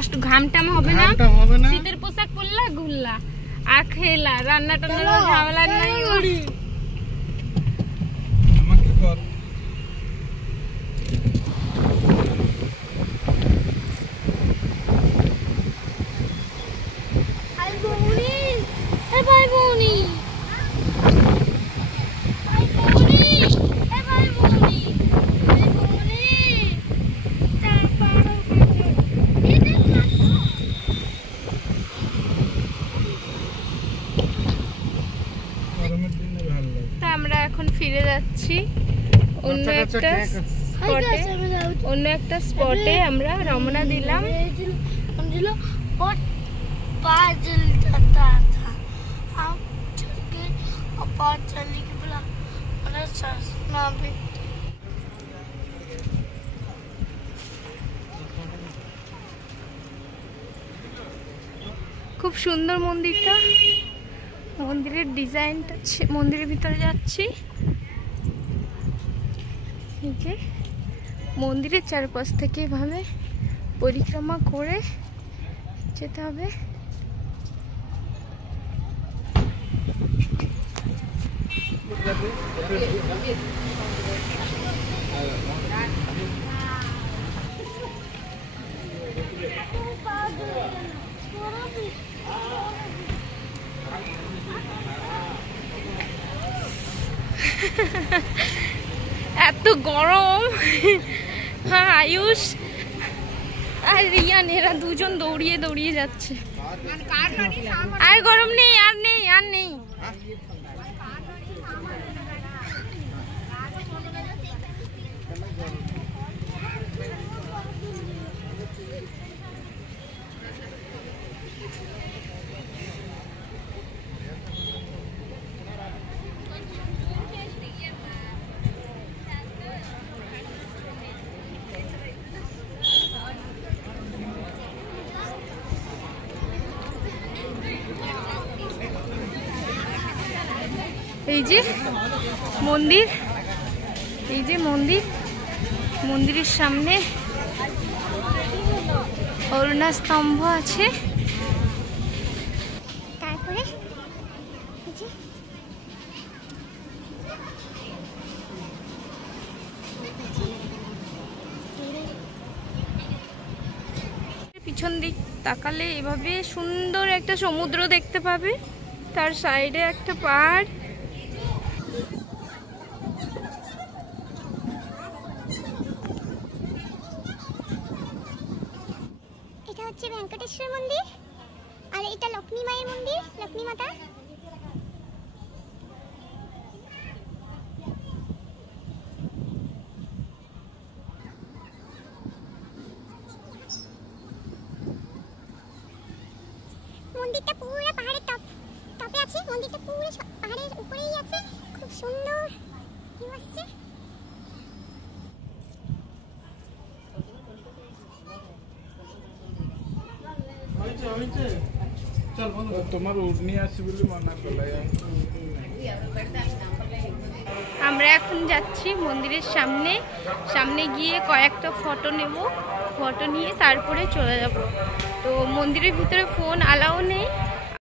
কষ্ট, ঘামটাম হবে না, শীতের পোশাক পরলা ঘুরলা আর খেলা, রান্না টান্নারও ঝামেলা নাই। আমরা এখন ফিরে যাচ্ছি অন্য একটা স্পটে আমরা রওনা দিলাম। খুব সুন্দর মন্দিরটা, মন্দিরের ডিজাইনটা, মন্দিরের ভিতরে যাচ্ছি। মন্দিরের চারপাশ থেকে এভাবে পরিক্রমা করে যেতে হবে। এত গরম। হ্যাঁ, আয়ুষ আর রিয়ান এরা দুজন দৌড়িয়ে দৌড়িয়ে যাচ্ছে। আর গরম নেই, আর নেই, আর নেই। এই যে মন্দির, এই যে মন্দির, মন্দিরের সামনে অরুণা স্তম্ভ আছে। তারপরে পিছন দিক তাকালে এভাবে সুন্দর একটা সমুদ্র দেখতে পাবে, তার সাইডে একটা পাহাড়। এটা হচ্ছে ভেঙ্কটেশ্বর মন্দির আর এটা লক্ষ্মী মায়ের মন্দির, লক্ষ্মী মাতা। মন্দিরটা পুরো পাহাড়ের টপে আছে, মন্দিরটা পুরো পাহাড়ের উপরেই আছে, খুব সুন্দর ভিউ আসছে। আমরা এখন যাচ্ছি মন্দিরের সামনে, সামনে গিয়ে কয়েকটা ফটো নেব, ফটো নিয়ে তারপরে চলে যাব। তো মন্দিরের ভিতরে ফোন অ্যালাউ নেই,